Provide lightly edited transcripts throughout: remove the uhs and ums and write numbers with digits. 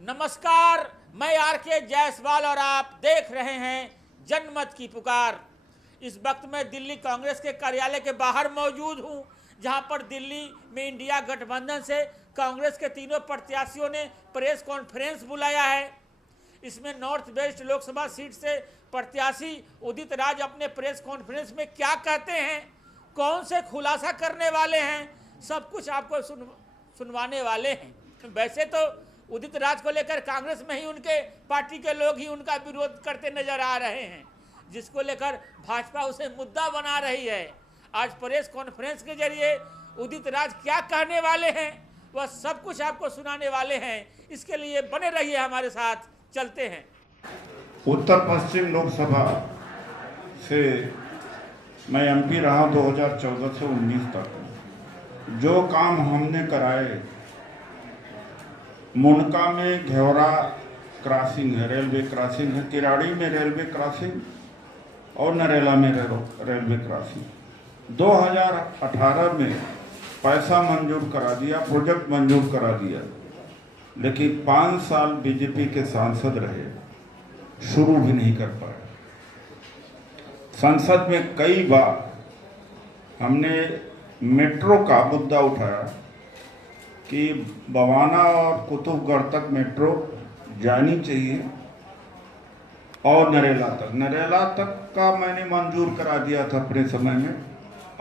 नमस्कार, मैं आर.के. जायसवाल और आप देख रहे हैं जनमत की पुकार। इस वक्त मैं दिल्ली कांग्रेस के कार्यालय के बाहर मौजूद हूं, जहां पर दिल्ली में इंडिया गठबंधन से कांग्रेस के तीनों प्रत्याशियों ने प्रेस कॉन्फ्रेंस बुलाया है। इसमें नॉर्थ वेस्ट लोकसभा सीट से प्रत्याशी उदित राज अपने प्रेस कॉन्फ्रेंस में क्या कहते हैं, कौन से खुलासा करने वाले हैं, सब कुछ आपको सुनवाने वाले हैं। वैसे तो उदित राज को लेकर कांग्रेस में ही उनके पार्टी के लोग ही उनका विरोध करते नजर आ रहे हैं, जिसको लेकर भाजपा उसे मुद्दा बना रही है। आज प्रेस कॉन्फ्रेंस के जरिए उदित राज क्या कहने वाले हैं, वह सब कुछ आपको सुनाने वाले हैं। इसके लिए बने रहिए हमारे साथ, चलते हैं। उत्तर पश्चिम लोकसभा से मैं एमपी रहा 2014 से 19 तक। जो काम हमने कराए, मुनका में घेवरा क्रॉसिंग है, रेलवे क्रॉसिंग है, किराड़ी में रेलवे क्रॉसिंग और नरेला में रेलवे क्रॉसिंग। 2018 में पैसा मंजूर करा दिया, प्रोजेक्ट मंजूर करा दिया, लेकिन 5 साल बीजेपी के सांसद रहे, शुरू भी नहीं कर पाए। संसद में कई बार हमने मेट्रो का मुद्दा उठाया कि बवाना और कुतुबगढ़ तक मेट्रो जानी चाहिए और नरेला तक का मैंने मंजूर करा दिया था अपने समय में।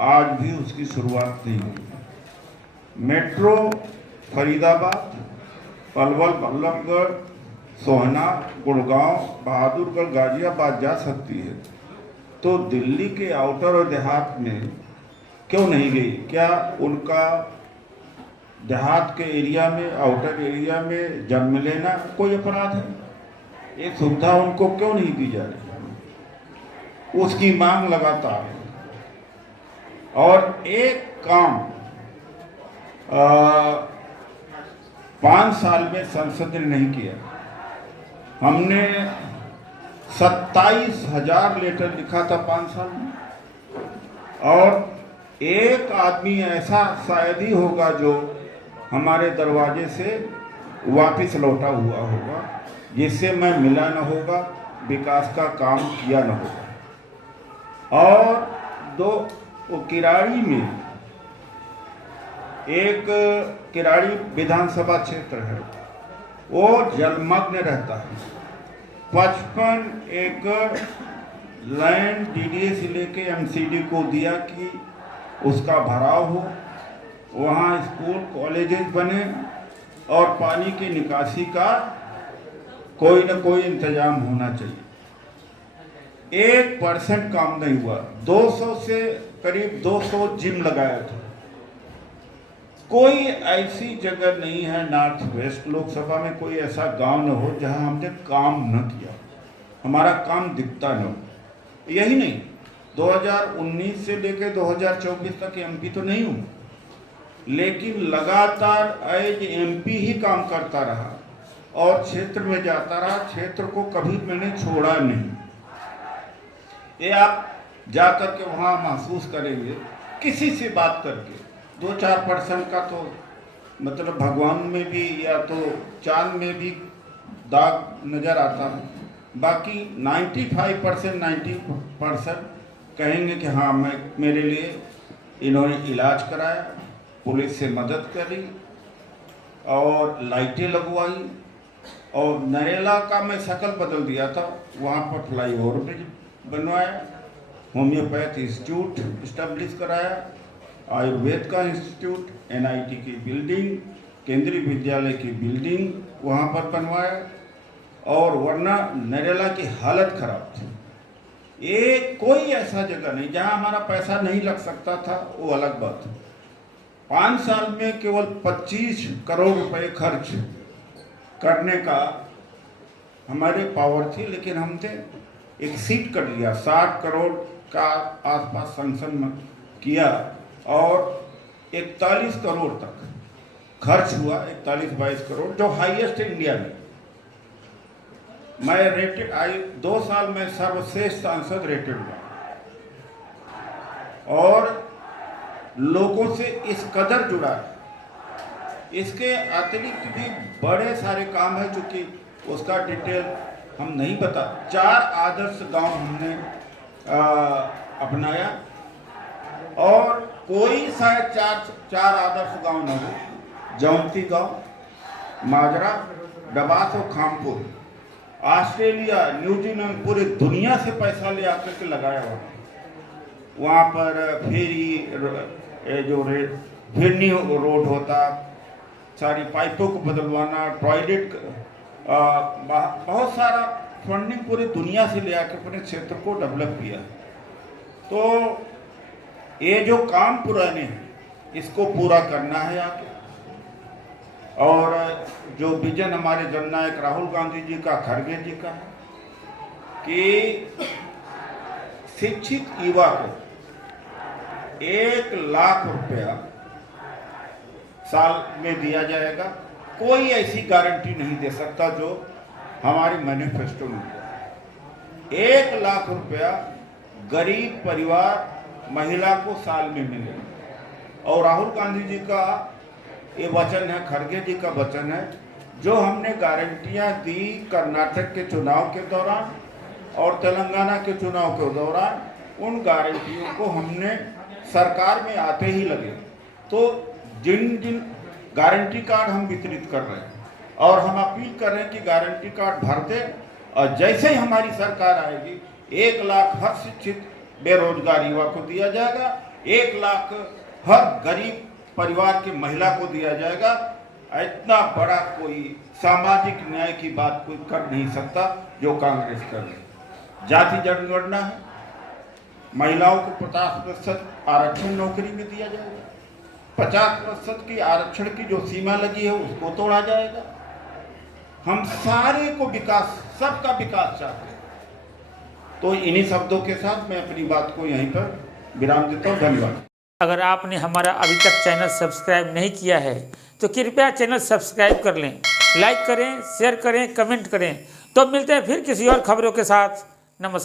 आज भी उसकी शुरुआत नहीं हुई। मेट्रो फरीदाबाद, पलवल, बल्लभगढ़, सोहना, गुड़गांव, बहादुरगढ़, गाजियाबाद जा सकती है, तो दिल्ली के आउटर और देहात में क्यों नहीं गई? क्या उनका देहात के एरिया में, आउटर एरिया में जन्म लेना कोई अपराध है? ये सुविधा उनको क्यों नहीं दी जा रही? उसकी मांग लगातार है। और एक काम 5 साल में संसद ने नहीं किया। हमने 27,000 लेटर लिखा था 5 साल में, और एक आदमी ऐसा शायद ही होगा जो हमारे दरवाजे से वापस लौटा हुआ होगा, जिससे मैं मिला न होगा, विकास का काम किया न होगा। और किराड़ी में एक किराड़ी विधानसभा क्षेत्र है, वो जलमग्न रहता है। 55 एकड़ लैंड डीडीए से लेके एमसीडी को दिया कि उसका भराव हो, वहाँ स्कूल कॉलेजेस बने और पानी की निकासी का कोई न कोई इंतजाम होना चाहिए। 1% काम नहीं हुआ। 200 से करीब 200 जिम लगाया था। कोई ऐसी जगह नहीं है नॉर्थ वेस्ट लोकसभा में, कोई ऐसा गांव न हो जहां हमने काम न किया, हमारा काम दिखता न हो। यही नहीं, 2019 से लेकर 2024 तक एमपी तो नहीं हूँ, लेकिन लगातार एज एमपी ही काम करता रहा और क्षेत्र में जाता रहा। क्षेत्र को कभी मैंने छोड़ा नहीं। ये आप जाकर के वहाँ महसूस करेंगे, किसी से बात करके 2-4% का तो मतलब भगवान में भी या तो चांद में भी दाग नज़र आता है। बाकी 95% 90% कहेंगे कि हाँ, मेरे लिए इन्होंने इलाज कराया, पुलिस से मदद करी और लाइटें लगवाई, और नरेला का मैं शक्ल बदल दिया था, वहाँ पर फ्लाईओवर ब्रिज बनवाया, होम्योपैथ इंस्टीट्यूट इस्टेब्लिश कराया, आयुर्वेद का इंस्टीट्यूट, एनआईटी की बिल्डिंग, केंद्रीय विद्यालय की बिल्डिंग वहाँ पर बनवाया। और वरना नरेला की हालत खराब थी। ये कोई ऐसा जगह नहीं जहाँ हमारा पैसा नहीं लग सकता था, वो अलग बात है। 5 साल में केवल 25 करोड़ रुपए खर्च करने का हमारे पावर थी, लेकिन हमने एक्सीड कर लिया। 60 करोड़ का आसपास संसन किया और 41 करोड़ तक खर्च हुआ। 41-22 करोड़, जो हाईएस्ट इंडिया में। मैं रेटेड 2 साल में सर्वश्रेष्ठ सांसद रेटेड हुआ, और लोगों से इस कदर जुड़ा इसके अतिरिक्त भी बड़े सारे काम है, चूँकि उसका डिटेल हम नहीं बता। 4 आदर्श गांव हमने अपनाया और कोई शायद चार आदर्श गांव न हो। जौनती गांव, माजरा, डबास और खामपुर, ऑस्ट्रेलिया, न्यूजीलैंड, पूरे दुनिया से पैसा ले आकर के लगाया हुआ। वहाँ पर फेरी जो फिरनी रोड होता, सारी पाइपों को बदलवाना, टॉयलेट, बहुत सारा फंडिंग पूरी दुनिया से ले आकर अपने क्षेत्र को डेवलप किया। तो ये जो काम पुराने हैं इसको पूरा करना है आगे। और जो विजन हमारे जननायक राहुल गांधी जी का, खड़गे जी का है कि शिक्षित युवा को 1 लाख रुपया साल में दिया जाएगा। कोई ऐसी गारंटी नहीं दे सकता जो हमारी मैनिफेस्टो में दिया। 1 लाख रुपया गरीब परिवार, महिला को साल में मिलेगा। और राहुल गांधी जी का ये वचन है, खड़गे जी का वचन है, जो हमने गारंटियां दी कर्नाटक के चुनाव के दौरान और तेलंगाना के चुनाव के दौरान, उन गारंटियों को हमने सरकार में आते ही लगे। तो जिन गारंटी कार्ड हम वितरित कर रहे हैं और हम अपील कर रहे हैं कि गारंटी कार्ड भर दे, और जैसे ही हमारी सरकार आएगी 1 लाख हर शिक्षित बेरोजगार युवा को दिया जाएगा, 1 लाख हर गरीब परिवार की महिला को दिया जाएगा। इतना बड़ा कोई सामाजिक न्याय की बात कोई कर नहीं सकता जो कांग्रेस कर रही है। जाति जनगणना है, महिलाओं को 50% आरक्षण नौकरी में दिया जाएगा, 50% की आरक्षण की जो सीमा लगी है उसको तोड़ा जाएगा। हम सारे को विकास, सबका विकास चाहते हैं। तो इन्हीं शब्दों के साथ मैं अपनी बात को यहीं पर विराम देता हूँ। धन्यवाद। अगर आपने हमारा अभी तक चैनल सब्सक्राइब नहीं किया है तो कृपया चैनल सब्सक्राइब कर लें, लाइक करें, शेयर करें, कमेंट करें। तो मिलते हैं फिर किसी और खबरों के साथ। नमस्कार।